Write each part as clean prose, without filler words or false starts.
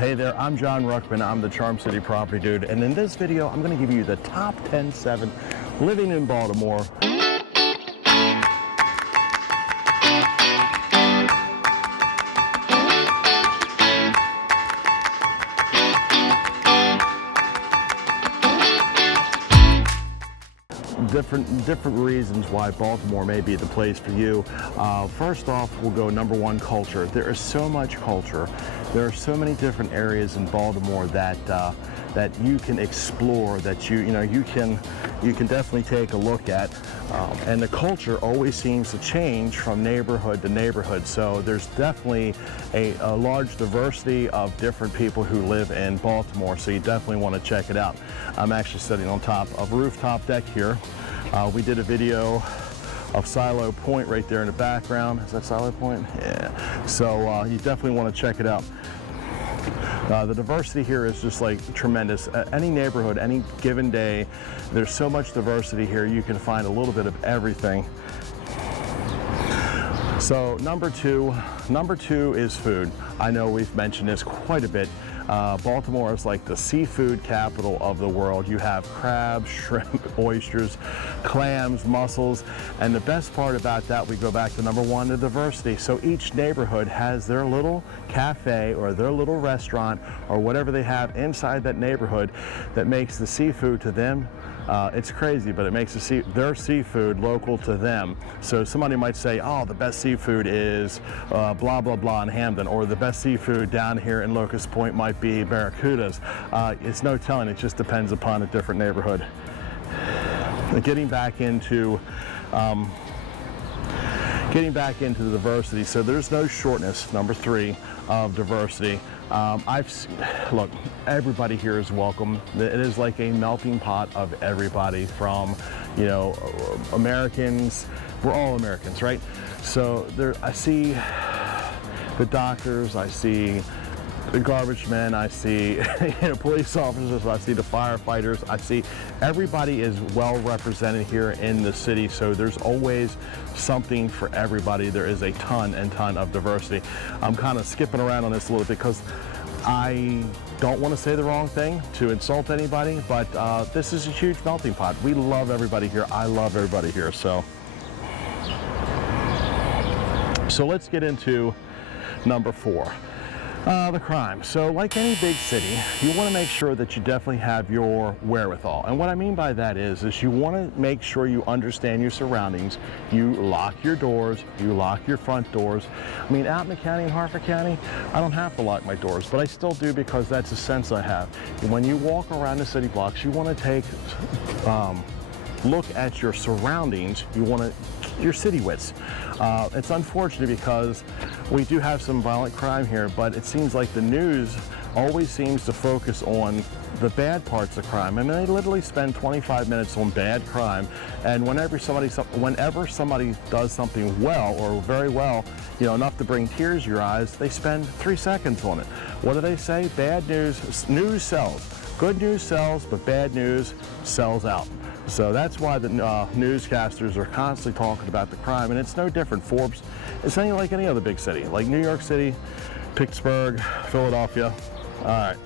Hey there, I'm John Ruckman. I'm the Charm City Property Dude, and in this video, I'm going to give you the top 7 living in Baltimore. Different reasons why Baltimore may be the place for you. First off, we'll go number 1, culture. There is so much culture. There are so many different areas in Baltimore that that you can explore, that you can definitely take a look at. And the culture always seems to change from neighborhood to neighborhood. So there's definitely a large diversity of different people who live in Baltimore. So you definitely want to check it out. I'm actually sitting on top of a rooftop deck here. We did a video of Silo Point right there in the background. Is that Silo Point? Yeah. So you definitely want to check it out. The diversity here is just like tremendous. Any neighborhood, any given day, there's so much diversity here. You can find a little bit of everything. So number two is food. I know we've mentioned this quite a bit. Baltimore is like the seafood capital of the world. You have crabs, shrimp, oysters, clams, mussels, and the best part about that, we go back to number 1, the diversity. So each neighborhood has their little cafe or their little restaurant or whatever they have inside that neighborhood that makes the seafood to them. It's crazy, but it makes their seafood local to them. So somebody might say, oh, the best seafood is blah, blah, blah in Hamden, or the best seafood down here in Locust Point might be barracudas. It's no telling, it just depends upon a different neighborhood. Getting back into the diversity, so there's no shortness, number 3, of diversity. Look, everybody here is welcome. It is like a melting pot of everybody from, Americans. We're all Americans, right? So I see the doctors, I see the garbage men, I see police officers, I see the firefighters, I see everybody is well represented here in the city. So there's always something for everybody. There is a ton of diversity. I'm kind of skipping around on this a little bit because I don't want to say the wrong thing to insult anybody, but this is a huge melting pot. We love everybody here. I love everybody here. So let's get into number 4. The crime. So like any big city, you want to make sure that you definitely have your wherewithal. And what I mean by that is you want to make sure you understand your surroundings. You lock your doors, you lock your front doors. I mean, out in the county, in Harford County, I don't have to lock my doors, but I still do because that's a sense I have. And when you walk around the city blocks, you want to take look at your surroundings. You want to your city wits. It's unfortunate because we do have some violent crime here, but it seems like the news always seems to focus on the bad parts of crime. I mean, they literally spend 25 minutes on bad crime, and whenever somebody does something well or very well, enough to bring tears to your eyes, they spend 3 seconds on it. What do they say? Bad news sells. Good news sells, but bad news sells out. So that's why the newscasters are constantly talking about the crime, and it's no different. Forbes, it's like any other big city, like New York City, Pittsburgh, Philadelphia. All right.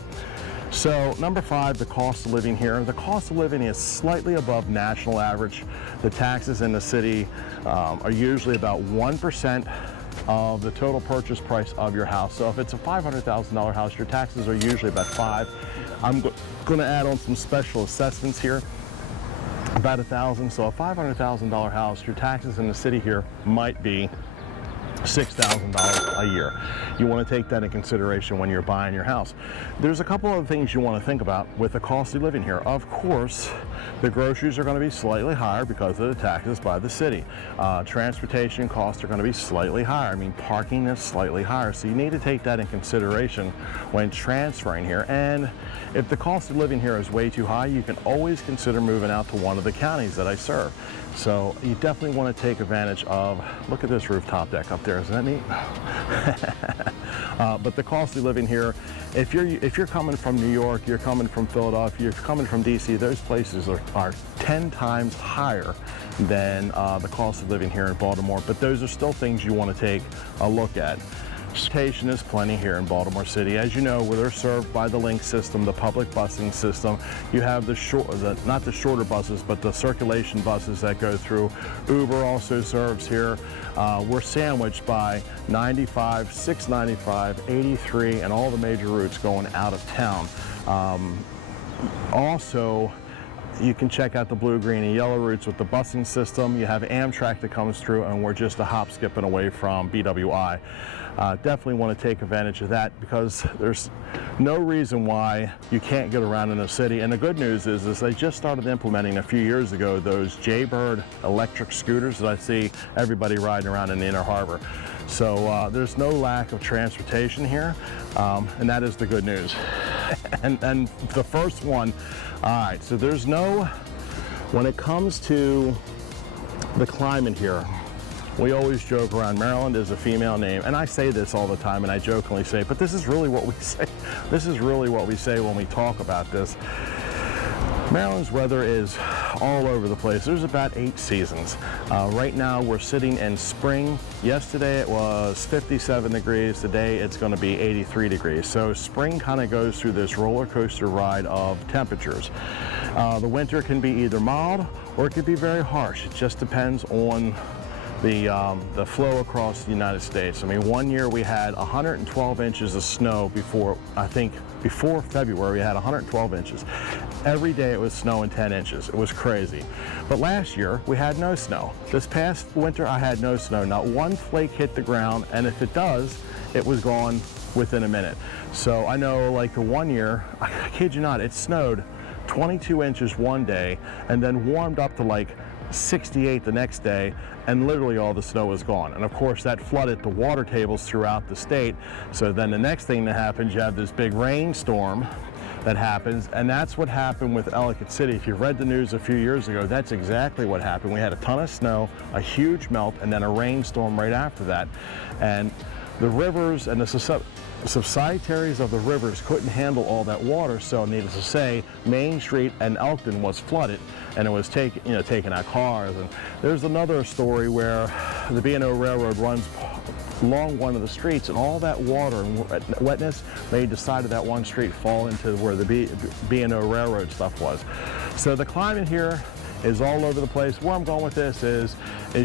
So number 5, the cost of living here. The cost of living is slightly above national average. The taxes in the city are usually about 1% of the total purchase price of your house. So if it's a $500,000 house, your taxes are usually about 5. I'm going to add on some special assessments here. About $1,000. So a $500,000 house, your taxes in the city here might be $6,000 a year. You want to take that in consideration when you're buying your house. There's a couple of things you want to think about with the cost of living here. Of course, the groceries are going to be slightly higher because of the taxes by the city. Transportation costs are going to be slightly higher. I mean, parking is slightly higher. So you need to take that in consideration when transferring here. And if the cost of living here is way too high, you can always consider moving out to one of the counties that I serve. So you definitely want to take advantage of, look at this rooftop deck up there, isn't that neat? But the cost of living here, if you're coming from New York, you're coming from Philadelphia, you're coming from DC, those places are 10 times higher than the cost of living here in Baltimore. But those are still things you want to take a look at. Transportation is plenty here in Baltimore City. As you know, where they're served by the Link system, the public busing system. You have not the shorter buses, but the circulation buses that go through. Uber also serves here. We're sandwiched by 95, 695, 83, and all the major routes going out of town. Also, you can check out the blue, green, and yellow routes with the busing system. You have Amtrak that comes through, and we're just a hop, skipping away from BWI. Definitely want to take advantage of that because there's no reason why you can't get around in a city. And the good news is they just started implementing a few years ago those Jaybird electric scooters that I see everybody riding around in the Inner Harbor. So there's no lack of transportation here, and that is the good news. And the first one, all right, so there's no, when it comes to the climate here, we always joke around, Maryland is a female name, and I say this all the time, and I jokingly say, but this is really what we say. This is really what we say when we talk about this. Maryland's weather is all over the place. There's about 8 seasons. Right now we're sitting in spring. Yesterday it was 57 degrees. Today it's going to be 83 degrees. So spring kind of goes through this roller coaster ride of temperatures. The winter can be either mild or it could be very harsh. It just depends on the flow across the United States. I mean, one year we had 112 inches of snow before February, we had 112 inches. Every day it was snowing 10 inches. It was crazy. But last year we had no snow. This past winter I had no snow. Not one flake hit the ground, and if it does, it was gone within a minute. So I know, like, the one year, I kid you not, it snowed 22 inches one day and then warmed up to like 68 the next day, and literally all the snow was gone. And of course that flooded the water tables throughout the state. So then the next thing that happens, you have this big rainstorm that happens, and that's what happened with Ellicott City. If you read the news a few years ago, that's exactly what happened. We had a ton of snow, a huge melt, and then a rainstorm right after that. And the rivers and the subsidiaries of the rivers couldn't handle all that water, so needless to say, Main Street and Elkton was flooded, and it was taking out cars. And there's another story where the B&O Railroad runs along one of the streets, and all that water and wetness made the side of that one street fall into where the B&O Railroad stuff was. So the climate here is all over the place. Where I'm going with this is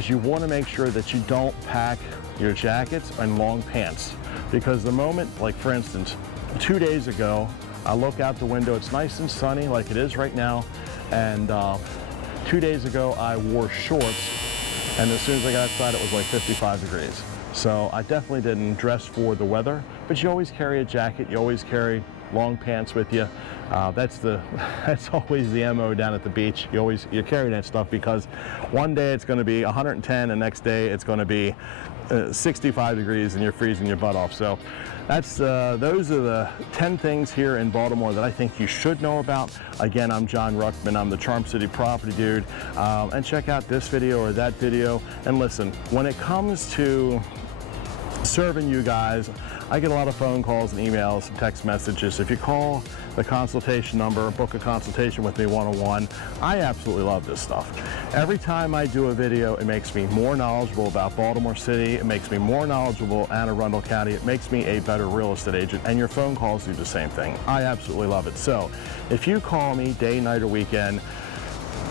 you want to make sure that you don't pack your jackets and long pants, because the moment, like for instance, 2 days ago, I look out the window, it's nice and sunny like it is right now, and 2 days ago I wore shorts, and as soon as I got outside it was like 55 degrees. So I definitely didn't dress for the weather, but you always carry a jacket, you always carry long pants with you. That's always the MO down at the beach. You carry that stuff because one day it's going to be 110, and next day it's going to be 65 degrees and you're freezing your butt off. So those are the 10 things here in Baltimore that I think you should know about. Again, I'm John Ruckman. I'm the Charm City Property Dude. And check out this video or that video. And listen, when it comes to serving you guys, I get a lot of phone calls and emails and text messages. If you call the consultation number, book a consultation with me one-on-one, I absolutely love this stuff. Every time I do a video, it makes me more knowledgeable about Baltimore City. It makes me more knowledgeable Anne Arundel County. It makes me a better real estate agent, and your phone calls do the same thing. I absolutely love it. So if you call me day, night, or weekend,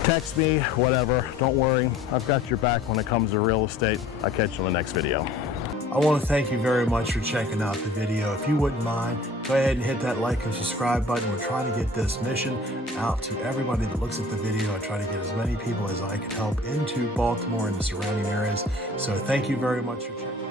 text me, whatever, don't worry. I've got your back when it comes to real estate. I'll catch you in the next video. I want to thank you very much for checking out the video. If you wouldn't mind, go ahead and hit that like and subscribe button. We're trying to get this mission out to everybody that looks at the video and try to get as many people as I can help into Baltimore and the surrounding areas. So thank you very much for checking out.